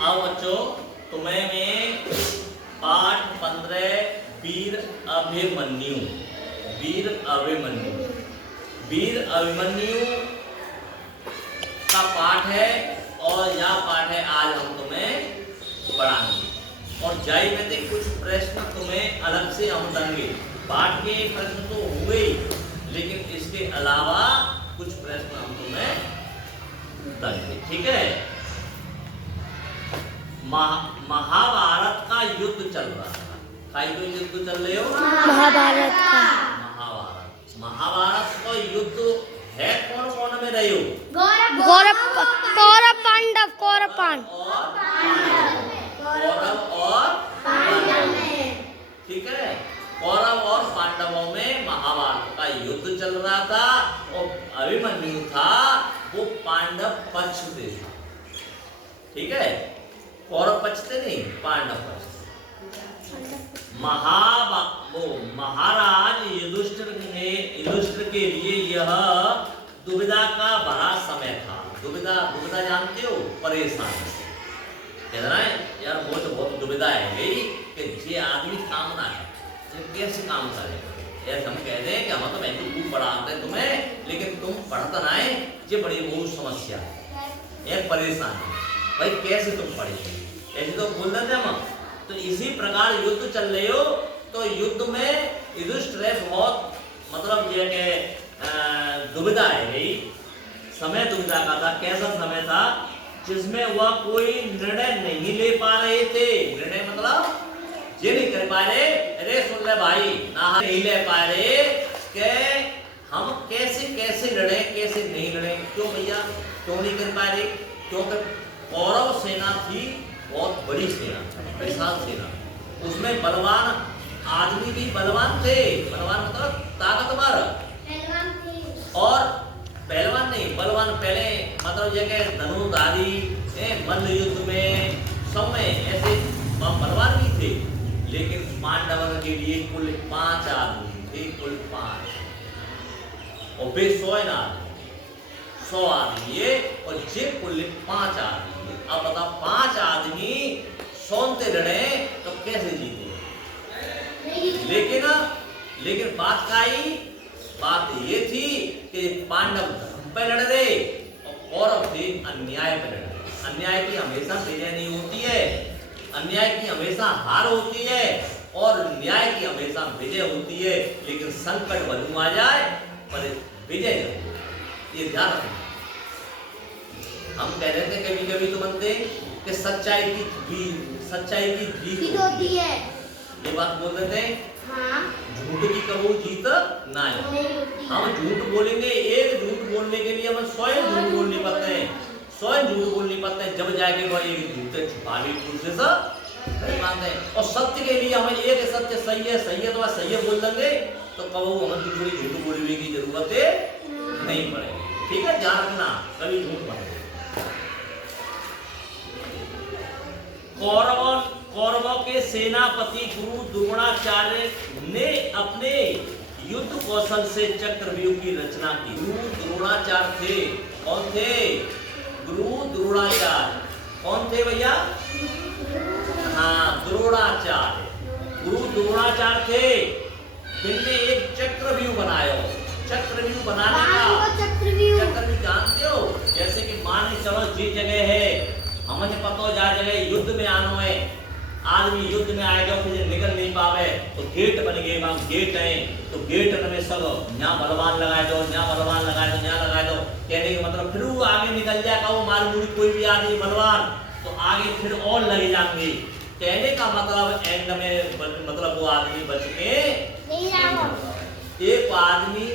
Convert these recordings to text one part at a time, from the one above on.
अब बच्चों तुम्हें मैं पाठ 15 वीर अभिमन्यु वीर अभिमन्यु वीर अभिमन्यु का पाठ है और यह पाठ है आज हम तुम्हें पढ़ाएंगे। और जाई में से कुछ प्रश्न तुम्हें अलग से हम देंगे। पाठ के प्रश्न तो हुए ही, लेकिन इसके अलावा कुछ प्रश्न हम तुम्हें देंगे। ठीक है। महाभारत का युद्ध चल रहा था। काई कोई युद्ध चल रहे हो? महाभारत का। महाभारत का युद्ध है कौन कौन में रहे हो? कौरव पांडव कौरव और पांडव। ठीक है। कौरव और पांडवों में महाभारत का युद्ध चल रहा था और अभिमन्यु था वो पांडव पक्ष से। ठीक है। कौरव पक्ष से नहीं, पांडव पक्ष। महाराज युधिष्ठिर के लिए यह दुविधा का बड़ा समय था। दुविधा जानते हो? परेशान कहना है यार, बहुत दुविधा है गई कि ये आदमी काम ना है, कैसे काम करे। यार हम कह दें कि हम तो मैं खूब पढ़ाते हैं तुम्हें, लेकिन तुम पढ़ता ना है, ये बड़ी बहुत समस्या है, एक परेशान है भाई, कैसे तुम पढ़ेंगे? ऐसे तो बोल देते हम। तो इसी प्रकार युद्ध चल रहे हो, तो युद्ध में युधिष्ठिर बहुत मतलब ये कि दुविधा है गई, समय दुविधा का था। कैसा समय था? जिसमें वह कोई निर्णय नहीं ले पा रहे थे। निर्णय मतलब ये नहीं कर पा रहे, अरे सुन ले भाई, ना नहीं ले पा रहे कि हम कैसे लड़े, कैसे नहीं लड़े। क्यों भैया, क्यों नहीं कर पा रहे? क्योंकि कौरव सेना थी बहुत बड़ी सेना, विशाल सेना। उसमें बलवान आदमी भी बलवान थे। बलवान मतलब ताकतवर, और पहलवान नहीं, बलवान पहले मतलब ये कि धनुर्धारी, मल्ल युद्ध में सब में ऐसे बलवान भी थे। लेकिन पांडवों के लिए कुल 5 आदमी थे, कुल 5, और वे 100 आदमी ये, और ये कुल 5 आदमी। अब बताओ 5 आदमी 100 से लड़े तो कैसे जीते? लेकिन बात ये थी कि पांडव धर्म पे लड़ रहे और कौरव थे अन्याय पे लड़ रहे। अन्याय की हमेशा विजय नहीं होती है, अन्याय की हमेशा हार होती है, और न्याय की हमेशा विजय होती है। लेकिन संकट बलू आ जाए पर विजय नहीं होती, ये ध्यान रखना। हम कह रहे थे कभी कभी तो बनते कि सच्चाई की जीत होती है, ये बात बोल रहे थे। हाँ। झूठ की कबू जीत ना है। हम झूठ बोलेंगे, एक झूठ बोलने के लिए हम 100 झूठ बोलने पड़ते हैं, 100 झूठ बोलने पड़ते हैं, जब जाके वो एक झूठ छुपा भी दूसरे से नहीं मानते हैं। और सत्य के लिए हमें एक सत्य सही है तो सही है बोल देंगे, तो कबू हमें दूसरी झूठ बोलने की जरूरत नहीं पड़ेगी। ठीक है, ध्यान रखना, कभी झूठ बोलेंगे। कौरवों के सेनापति गुरु द्रोणाचार्य ने अपने युद्ध कौशल से चक्रव्यूह की रचना की। गुरु द्रोणाचार्य थे। कौन थे? गुरु द्रोणाचार्य। कौन थे भैया? हाँ, द्रोणाचार्य। गुरु द्रोणाचार्य थे, जिनने एक चक्रव्यूह बनाया। चक्रव्यूह बनाने का चक्रव्यूह जानते हो? जैसे कि मान के चलो जी जगह है, हमें पता हो जा जगह युद्ध में आना है, आदमी युद्ध में आएगा फिर निकल नहीं पावे, तो गेट बन गए। वहां गेट है, तो गेट में सब यहाँ बलवान लगाए दो, यहाँ बलवान लगाए दो, यहाँ लगाए दो। कहने का मतलब फिर वो आगे निकल जाएगा, वो मालूम कोई भी आदमी बलवान, तो आगे फिर और लगे जाएंगे। कहने का मतलब एंड में मतलब वो आदमी बच के नहीं जाएगा। एक आदमी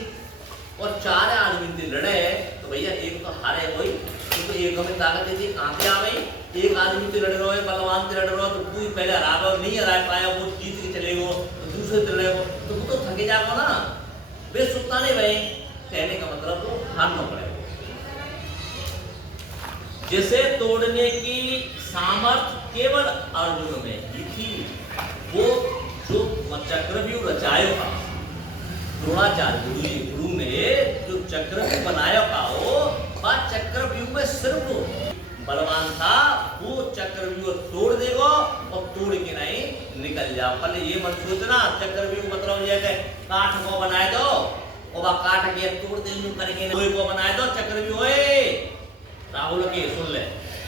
और 4 आदमी से लड़े तो भैया एक तो हारे कोई, तो एक में ताकत थी, कहां से आ गई? एक आदमी से लड़ रहा है, बलवान से लड़ रहा है, तो तू पहले हरा नहीं हरा पाया, वो जीत के चले गो, तो दूसरे से लड़ेगो, तो वो तो थके जाएगा ना, वे सुनता नहीं भाई। कहने का मतलब वो हारना पड़ेगा। जिसे तोड़ने की सामर्थ्य केवल अर्जुन में ही थी। वो जो चक्रव्यूह रचायो था, द्रोणाचार्य गुरु ने जो चक्रव्यूह बनाया था, वो चक्रव्यूह में सिर्फ बलवान था, वो चक्र चक्रव्यूह तोड़ देगो और तोड़ के नहीं निकल जाओ। पहले ये मत सोचना चक्रव्यूह मतलब ये है काठ को बनाए दो और वह काट के तोड़ दे यूं करके लोहे को बनाए दो चक्रव्यूह। राहुल के सुन ले,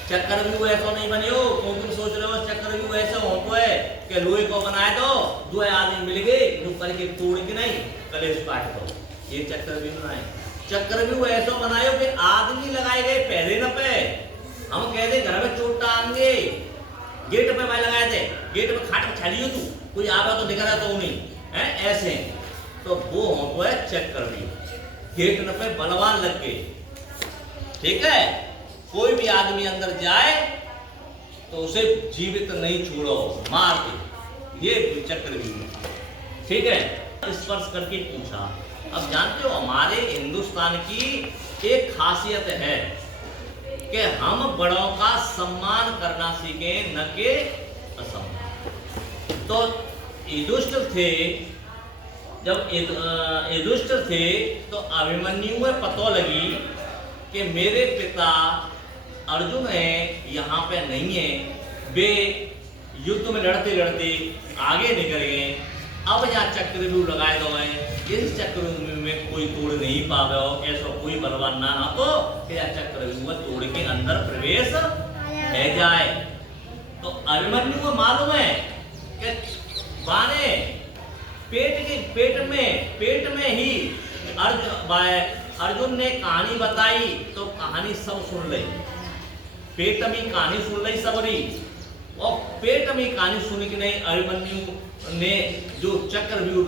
चक्रव्यूह ऐसा नहीं बनियो। क्यों तुम सोच रहे हो चक्रव्यूह ऐसा हो तो है कि लोहे को बनाए दो, दो आदमी मिल गए यूं करके तोड़ के नहीं कलेश काट दो, ये चक्रव्यूह नहीं। चक्रव्यूह ऐसा बनायो कि आदमी लगाए गए पहले न पे। हम कहते घर में चोट टांगे गेट पे भाई लगाए थे, गेट पे खाट पे छालियो तू कोई आवा तो दिख रहा तो नहीं है ऐसे, तो वो हो तो है चक्रव्यूह। गेट न पे बलवान लग गए, ठीक है। कोई भी आदमी अंदर जाए तो उसे जीवित नहीं छोड़ो, मार दे, ये चक्रव्यूह, ठीक है। स्पर्श करके पूछा। अब जानते हो हमारे हिंदुस्तान की एक खासियत है कि हम बड़ों का सम्मान करना सीखें न कि असम्मान। तो युधिष्ठिर थे, जब युधिष्ठिर थे तो अभिमन्यु में पता लगी कि मेरे पिता अर्जुन है यहाँ पे नहीं है, वे युद्ध में लड़ते लड़ते आगे निकल गए। अब यहाँ चक्रव्यूह लगाए दो है, इस चक्रव्यूह में कोई तोड़ नहीं पावे, ऐसा कोई बलवान ना हो कि यह चक्रव्यूह तोड़ के अंदर प्रवेश है जाए। तो अभिमन्यु को मालूम है कि बाने पेट में ही अर्जुन ने कहानी बताई, तो कहानी सब सुन ली, पेट में कहानी सुन ली सबरी, और पेट में कहानी सुन के नहीं अभिमन्यु ने जो चक्रव्यूह